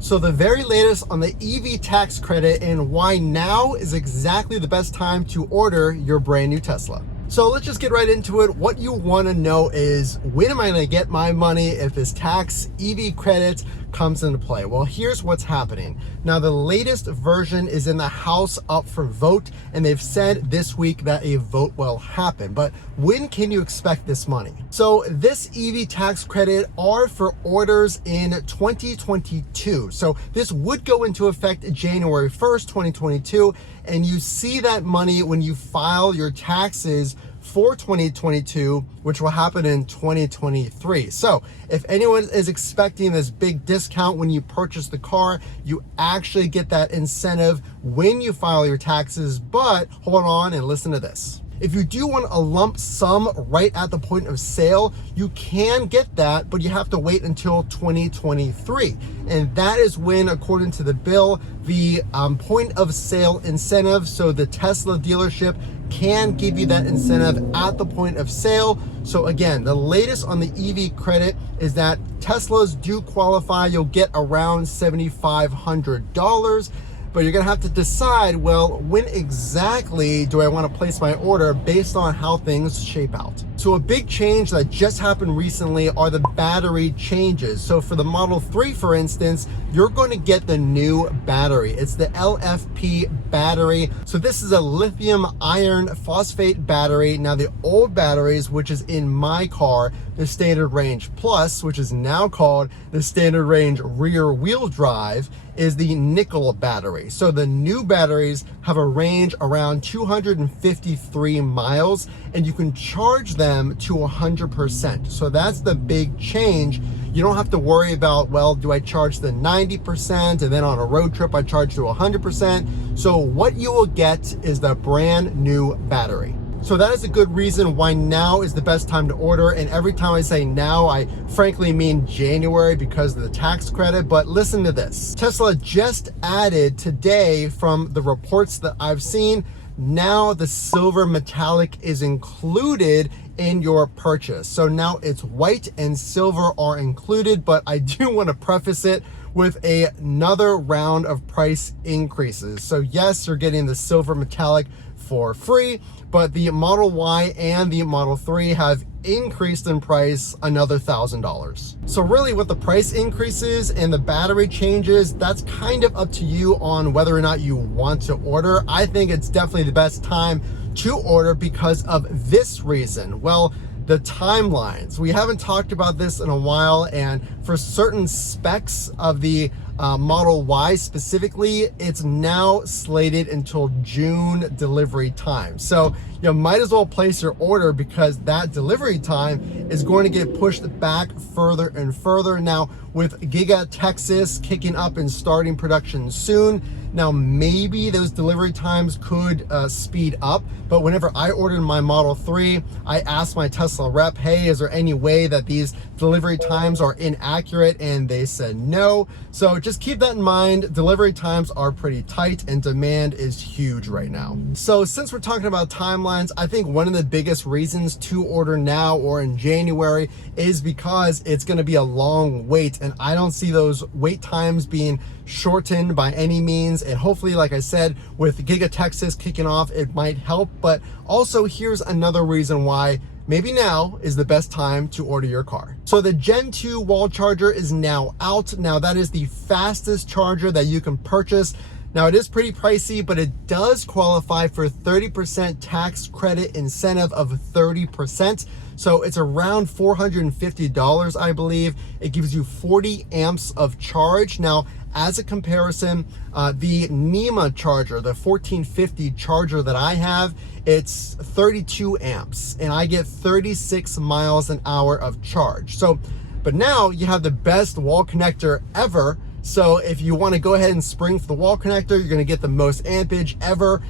So the very latest on the EV tax credit and why now is exactly the best time to order your brand new Tesla. So let's just get right into it. What you want to know is, when am I going to get my money if this tax EV credit comes into play? Well, here's what's happening. Now, the latest version is in the House up for vote, and they've said this week that a vote will happen. But when can you expect this money? So this EV tax credit are for orders in 2022. So this would go into effect January 1st, 2022. And you see that money when you file your taxes for 2022, which will happen in 2023. So if anyone is expecting this big discount when you purchase the car, you actually get that incentive when you file your taxes. But hold on and listen to this. If you do want a lump sum right at the point of sale, you can get that, but you have to wait until 2023. And that is when, according to the bill, the point of sale incentive, so the Tesla dealership can give you that incentive at the point of sale. So again, the latest on the EV credit is that Teslas do qualify. You'll get around $7,500. But you're gonna have to decide, well, when exactly do I want to place my order based on how things shape out. So a big change that just happened recently are the battery changes. So for the Model 3, for instance, you're going to get the new battery. It's the LFP battery. So this is a lithium iron phosphate battery. Now the old batteries, which is in my car, the Standard Range Plus, which is now called the Standard Range Rear Wheel Drive, is the nickel battery. So the new batteries have a range around 253 miles, and you can charge them to 100%. So that's the big change. You don't have to worry about, well, do I charge the 90% and then on a road trip I charge to 100%. So what you will get is the brand new battery. So that is a good reason why now is the best time to order. And every time I say now, I frankly mean January because of the tax credit. But listen to this. Tesla just added today, from the reports that I've seen, now the silver metallic is included in your purchase. So now it's white and silver are included, but I do want to preface it with another round of price increases. So yes, you're getting the silver metallic for free, but the Model Y and the Model 3 have increased in price another $1,000. So really, with the price increases and the battery changes, that's kind of up to you on whether or not you want to order. I think it's definitely the best time to order because of this reason. Well, the timelines. We haven't talked about this in a while, and for certain specs of the Model Y specifically, it's now slated until June delivery time. So you might as well place your order because that delivery time is going to get pushed back further and further. Now, with Giga Texas kicking up and starting production soon, now maybe those delivery times could speed up. But whenever I ordered my Model 3, I asked my Tesla rep, hey, is there any way that these delivery times are inaccurate? And they said no. So just keep that in mind. Delivery times are pretty tight and demand is huge right now. So since we're talking about timelines, I think one of the biggest reasons to order now or in January is because it's going to be a long wait, and I don't see those wait times being shortened by any means. And hopefully, like I said, with Giga Texas kicking off, it might help. But also, here's another reason why maybe now is the best time to order your car. So the Gen 2 wall charger is now out. Now that is the fastest charger that you can purchase. Now it is pretty pricey, but it does qualify for 30% tax credit incentive of 30%. So it's around $450, I believe. It gives you 40 amps of charge. Now, as a comparison, the NEMA charger, the 1450 charger that I have, it's 32 amps and I get 36 miles an hour of charge. So, but now you have the best wall connector ever. So if you want to go ahead and spring for the wall connector, you're going to get the most ampage ever.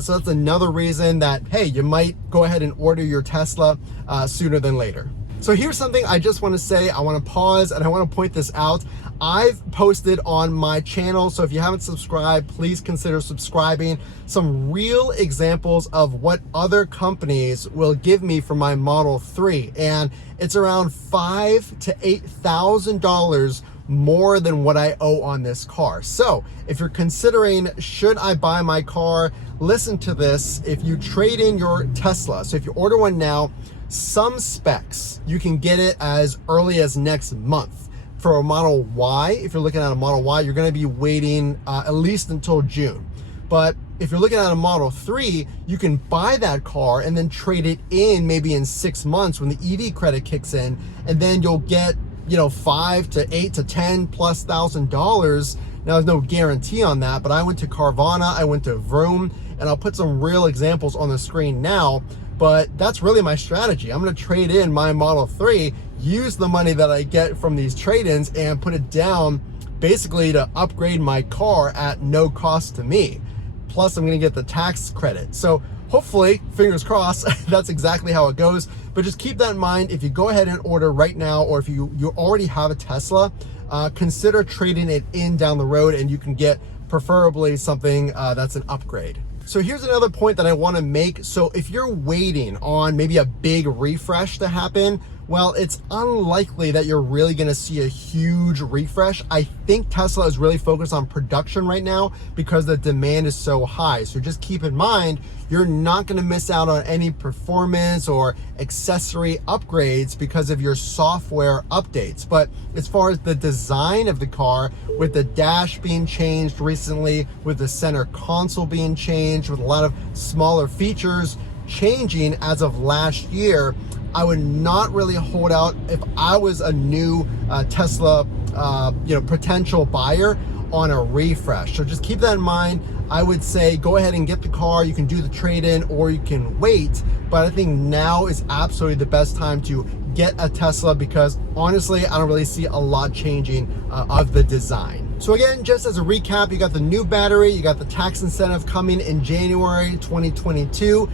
So that's another reason that, hey, you might go ahead and order your Tesla sooner than later. So here's something I just want to say. I want to pause and I want to point this out. I've posted on my channel, so if you haven't subscribed, please consider subscribing, some real examples of what other companies will give me for my Model 3. And it's around $5,000 to $8,000 more than what I owe on this car. So if you're considering, should I buy my car, listen to this. If you trade in your Tesla, so if you order one now, some specs, you can get it as early as next month. For a Model Y, if you're looking at a Model Y, you're gonna be waiting at least until June. But if you're looking at a Model 3, you can buy that car and then trade it in maybe in 6 months when the EV credit kicks in, and then you'll get, you know, $5 to $8 to $10,000+. Now there's no guarantee on that, but I went to Carvana, I went to Vroom, and I'll put some real examples on the screen now. But that's really my strategy. I'm gonna trade in my Model 3, use the money that I get from these trade-ins and put it down basically to upgrade my car at no cost to me. Plus I'm gonna get the tax credit. So hopefully, fingers crossed, that's exactly how it goes. But just keep that in mind. If you go ahead and order right now, or if you already have a Tesla, consider trading it in down the road, and you can get preferably something that's an upgrade. So here's another point that I want to make. So if you're waiting on maybe a big refresh to happen, well, it's unlikely that you're really going to see a huge refresh. I think Tesla is really focused on production right now because the demand is so high. So just keep in mind, you're not going to miss out on any performance or accessory upgrades because of your software updates. But as far as the design of the car, with the dash being changed recently, with the center console being changed, with a lot of smaller features changing as of last year, I would not really hold out if I was a new Tesla potential buyer on a refresh. So just keep that in mind. I would say go ahead and get the car. You can do the trade-in or you can wait, but I think now is absolutely the best time to get a Tesla because honestly, I don't really see a lot changing of the design. So again, just as a recap, you got the new battery, you got the tax incentive coming in January 2022.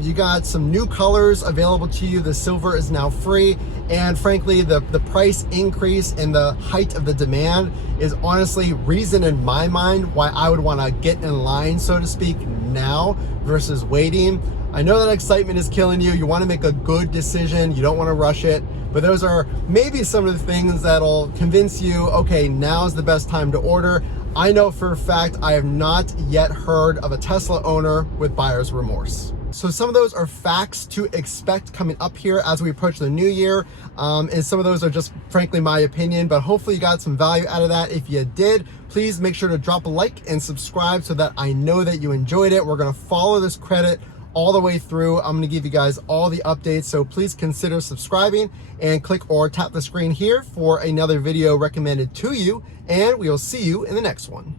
You got some new colors available to you. The silver is now free. And frankly, the price increase and the height of the demand is honestly reason in my mind why I would want to get in line, so to speak, now versus waiting. I know that excitement is killing you. You want to make a good decision. You don't want to rush it. But those are maybe some of the things that'll convince you, okay, now's the best time to order. I know for a fact I have not yet heard of a Tesla owner with buyer's remorse. So some of those are facts to expect coming up here as we approach the new year. And some of those are just frankly my opinion, but hopefully you got some value out of that. If you did, please make sure to drop a like and subscribe so that I know that you enjoyed it. We're gonna follow this credit all the way through. I'm gonna give you guys all the updates, so please consider subscribing and click or tap the screen here for another video recommended to you, and we will see you in the next one.